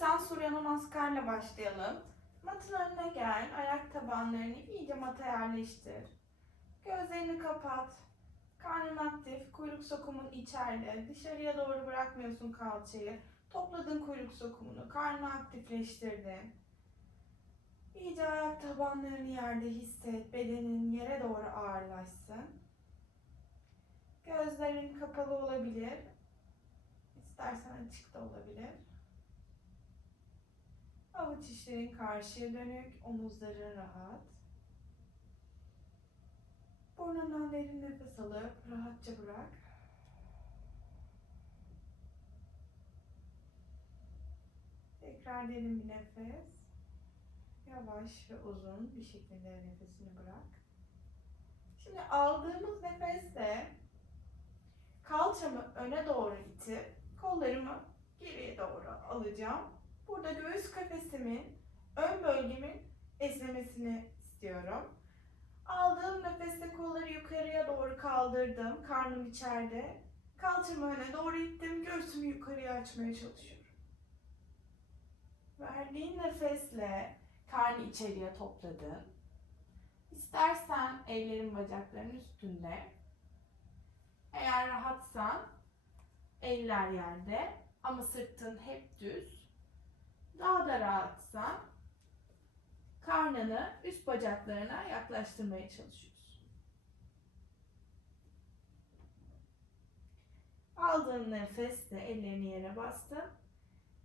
Hazırsan Surya Namaskar başlayalım. Matın önüne gel. Ayak tabanlarını iyice mata yerleştir. Gözlerini kapat. Karnın aktif. Kuyruk sokumun içeride. Dışarıya doğru bırakmıyorsun kalçayı. Topladın kuyruk sokumunu. Karnını aktifleştirdin. İyice ayak tabanlarını yerde hisset. Bedenin yere doğru ağırlaşsın. Gözlerin kapalı olabilir. İstersen açık da olabilir. Avuç içlerin karşıya dönük, omuzların rahat. Burnundan derin nefes alıp rahatça bırak. Tekrar derin bir nefes. Yavaş ve uzun bir şekilde nefesini bırak. Şimdi aldığımız nefesle kalçamı öne doğru itip kollarımı geriye doğru alacağım. Burada göğüs kafesimin ön bölgemin esnemesini istiyorum. Aldığım nefeste kolları yukarıya doğru kaldırdım. Karnım içeride. Kalçamı öne doğru ittim. Göğsümü yukarıya açmaya çalışıyorum. Verdiğin nefesle karnı içeriye topladın. İstersen ellerin bacakların üstünde. Eğer rahatsan eller yerde ama sırtın hep düz. Daha da rahatsan karnını üst bacaklarına yaklaştırmaya çalışıyorsun. Aldığın nefesle ellerini yere bastın.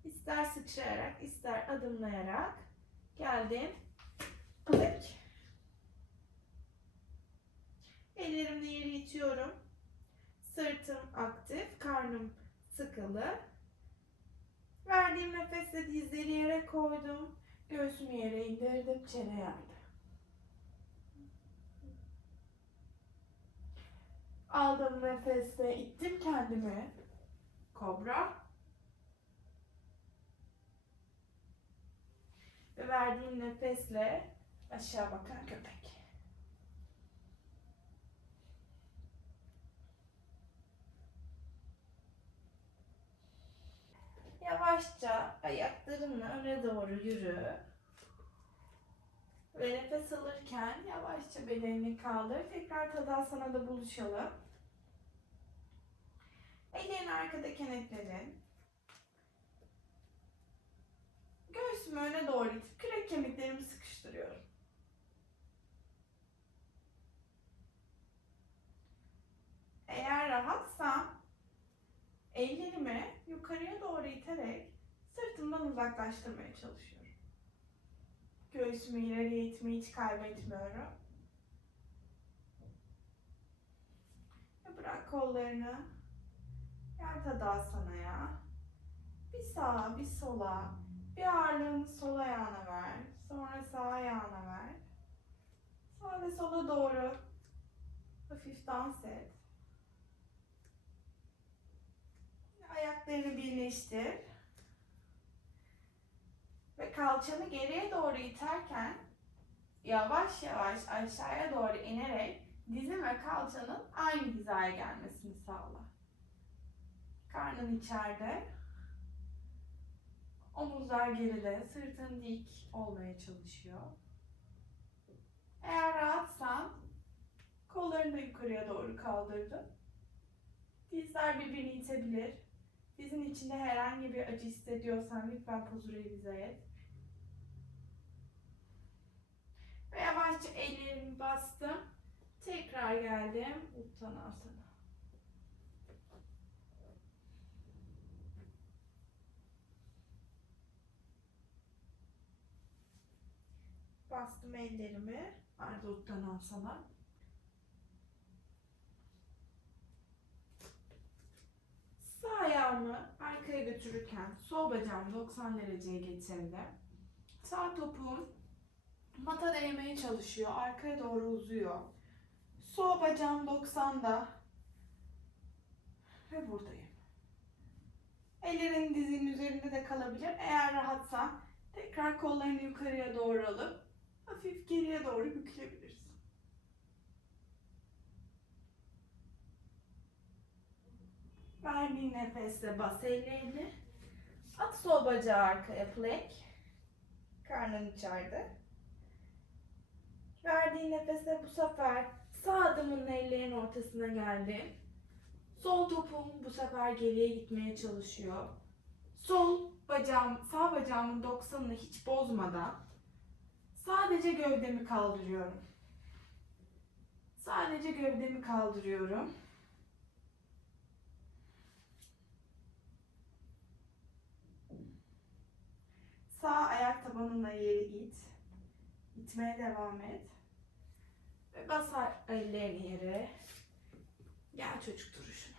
İster sıçrayarak, ister adımlayarak geldin. Plank. Ellerimle yeri itiyorum. Sırtım aktif, karnım sıkılı. Verdiğim nefesle dizleri yere koydum. Göğsümü yere indirdim, çene yerde. Aldım nefesle ittim kendimi. Kobra. Ve verdiğim nefesle aşağı bakan köpek. Yavaşça ayaklarınla öne doğru yürü. Ve nefes alırken yavaşça bedenini kaldır. Tekrar Tadasana'da buluşalım. Ellerini arkada kenetledin. Göğsümü öne doğru itip kürek kemiklerimi sıkıştırıyorum. Eğer rahatsam ellerimi yukarıya doğru iterek sırtımdan uzaklaştırmaya çalışıyorum. Göğsümü ileriye itmeyi hiç kaybetmiyorum. Ve bırak kollarını. Gel Tadasana'ya. Bir sağa, bir sola. Bir ağırlığını sol ayağına ver. Sonra sağ ayağına ver. Sağa ve sola doğru hafif dans et. Ayaklarını birleştir. Ve kalçanı geriye doğru iterken yavaş yavaş aşağıya doğru inerek dizin ve kalçanın aynı hizaya gelmesini sağla. Karnın içeride. Omuzlar geride, sırtın dik olmaya çalışıyor. Eğer rahatsan kollarını yukarıya doğru kaldırdın. Dizler birbirini itebilir. Dizin içinde herhangi bir acı hissediyorsan lütfen pozu revize et. Ve yavaşça ellerimi bastım. Tekrar geldim. Uttanasana. Bastım ellerimi. Arda Uttanasana. Sağ ayağımı arkaya götürürken sol bacağımı 90 dereceye getirdim. Sağ topuğum mata değmeye çalışıyor. Arkaya doğru uzuyor. Sol bacağım 90'da. Ve buradayım. Ellerin dizinin üzerinde de kalabilir. Eğer rahatsan tekrar kollarını yukarıya doğru alıp hafif geriye doğru bükülebilirsin. Verdiğin nefesle bas ellerini. At sol bacağı arkaya plank. Karnın içeride. Verdiğin nefese bu sefer sağ adımın ellerin ortasına geldin. Sol topum bu sefer geriye gitmeye çalışıyor. Sol bacağım, sağ bacağımın 90'ını hiç bozmadan sadece gövdemi kaldırıyorum. Sadece gövdemi kaldırıyorum. Sağ ayak tabanına yeri it. İtmeye devam et. Ve bas ellerini yere. Gel çocuk duruşuna.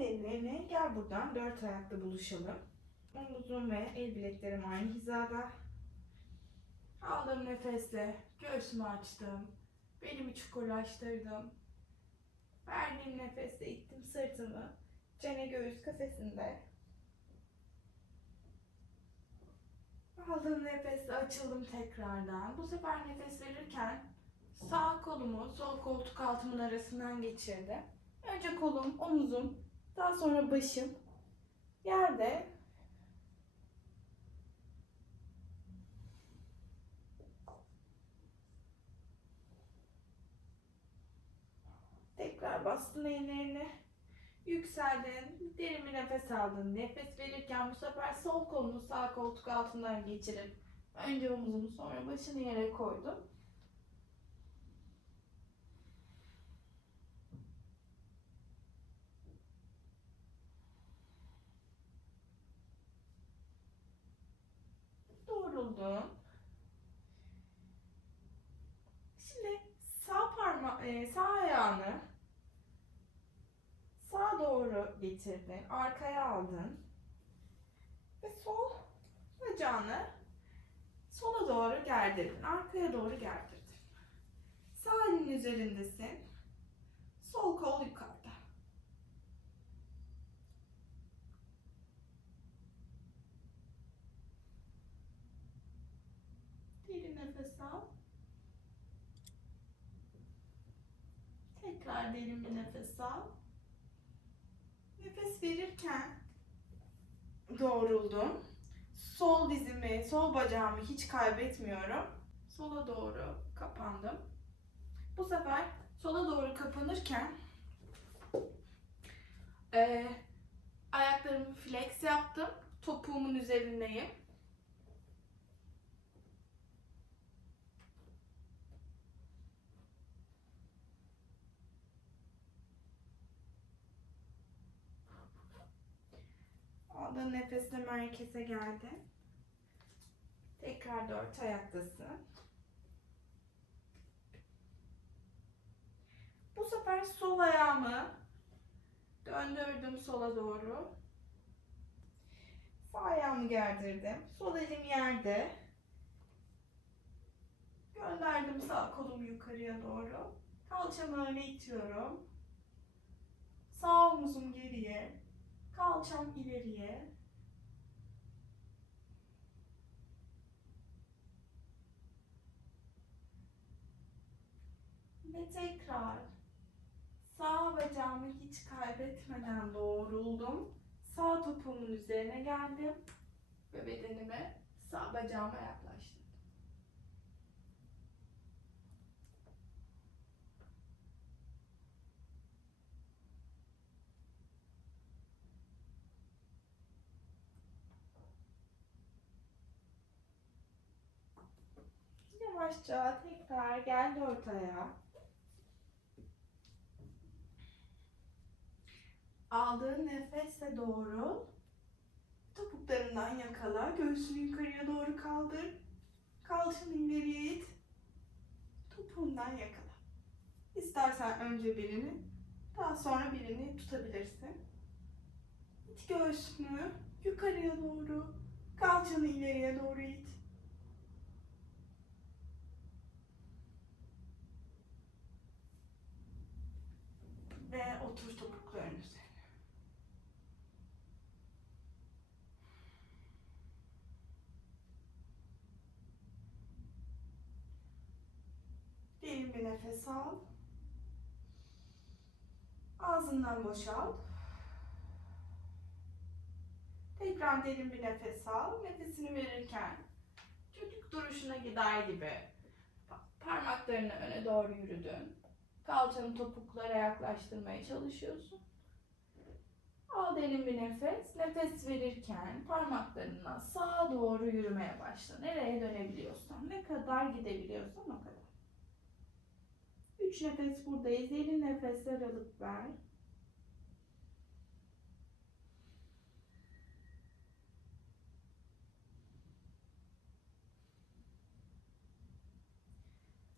Ellerini. Gel buradan dört ayakta buluşalım. Omuzum ve el bileklerim aynı hizada. Aldığım nefesle göğsümü açtım. Belimi çukurlaştırdım. Verdiğim nefesle ittim sırtımı. Çene göğüs kafesinde. Aldığım nefesle açıldım tekrardan. Bu sefer nefes verirken sağ kolumu sol koltuk altımın arasından geçirdim. Önce kolum, omuzum, daha sonra başım yerde. Tekrar bastın ellerini. Yükseldin. Derin bir nefes aldın. Nefes verirken bu sefer sol kolunu sağ koltuk altından geçirip önce omuzunu sonra başını yere koydum. Doğruldun. Şimdi sağ parma e, sağ ayağını sağa doğru getirdin, arkaya aldın ve sol bacağını sola doğru gerdirdin, arkaya doğru gerdirdin. Sağ elin üzerindesin, sol kol yukarıda. Derin nefes al. Tekrar derin bir nefes verirken doğruldum. Sol dizimi, sol bacağımı hiç kaybetmiyorum. Sola doğru kapandım. Bu sefer sola doğru kapanırken eee, ayaklarımı flex yaptım. Topuğumun üzerindeyim. Aldığın nefesle merkeze geldin. Tekrar dört ayaktasın. Bu sefer sol ayağımı döndürdüm sola doğru. Sağ ayağımı gerdirdim. Sol elim yerde. Gönderdim sağ kolumu yukarıya doğru. Kalçamı öne itiyorum. Sağ omuzum geriye. Kalçam ileriye. Ve tekrar sağ bacağımı hiç kaybetmeden doğruldum. Sağ topuğumun üzerine geldim ve bedenimi sağ bacağıma yaklaştırdım. Yavaşça tekrar gel dört ayağa. Aldığın nefesle doğru topuklarından yakala. Göğsünü yukarıya doğru kaldır. Kalçanı ileriye it. Topuğundan yakala. İstersen önce birini, daha sonra birini tutabilirsin. İt göğsünü yukarıya doğru, kalçanı ileriye doğru it. Otur topukların üzerine. Derin bir nefes al. Ağzından boşalt. Tekrar derin bir nefes al. Nefesini verirken çocuk duruşuna gider gibi parmaklarını öne doğru yürüdün. Kalçanı topuklara yaklaştırmaya çalışıyorsun. Al derin bir nefes. Nefes verirken parmaklarınla sağa doğru yürümeye başla. Nereye dönebiliyorsan, ne kadar gidebiliyorsan o kadar. Üç nefes buradayız. Derin nefesler alıp ver.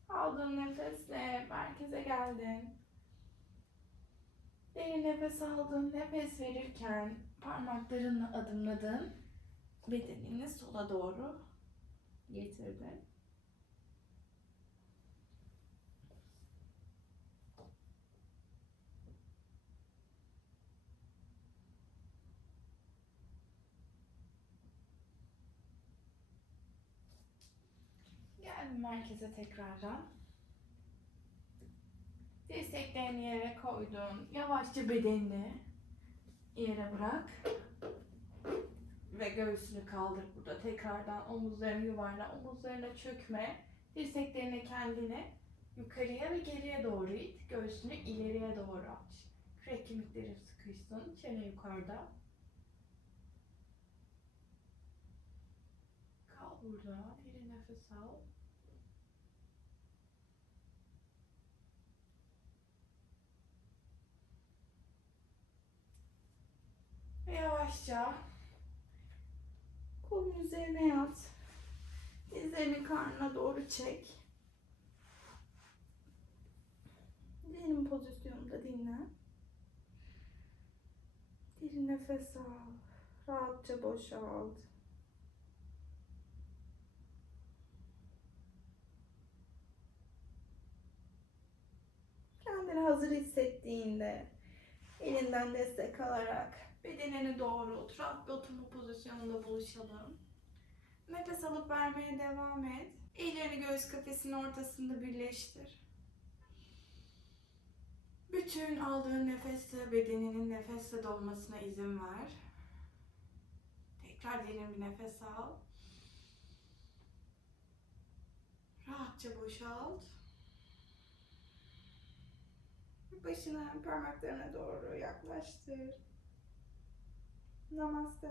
Aldığın nefesle merkeze geldin. Derin nefes aldın. Nefes verirken parmaklarınla adımladın. Bedenini sola doğru getirdin. Gel merkeze tekrardan. Dirseklerini yere koydun. Yavaşça bedenini yere bırak. Ve göğsünü kaldır burada. Tekrardan omuzlarını yuvarla. Omuzlarına çökme. Dirseklerini kendine yukarıya ve geriye doğru it. Göğsünü ileriye doğru aç. Kürek kemiklerin sıkışsın. Çene yukarıda. Kal burada. Derin nefes al. Ve yavaşça kolun üzerine yat. Dizlerini karnına doğru çek. Derin pozisyonda dinlen. Derin nefes al. Rahatça boşalt. Kendini hazır hissettiğinde elinden destek alarak bedenini doğrult. Rahat bir oturma pozisyonunda buluşalım. Nefes alıp vermeye devam et. Ellerini göğüs kafesinin ortasında birleştir. Bütün aldığın nefesle bedeninin nefesle dolmasına izin ver. Tekrar derin bir nefes al. Rahatça boşalt. Başını parmaklarına doğru yaklaştır. Namaste.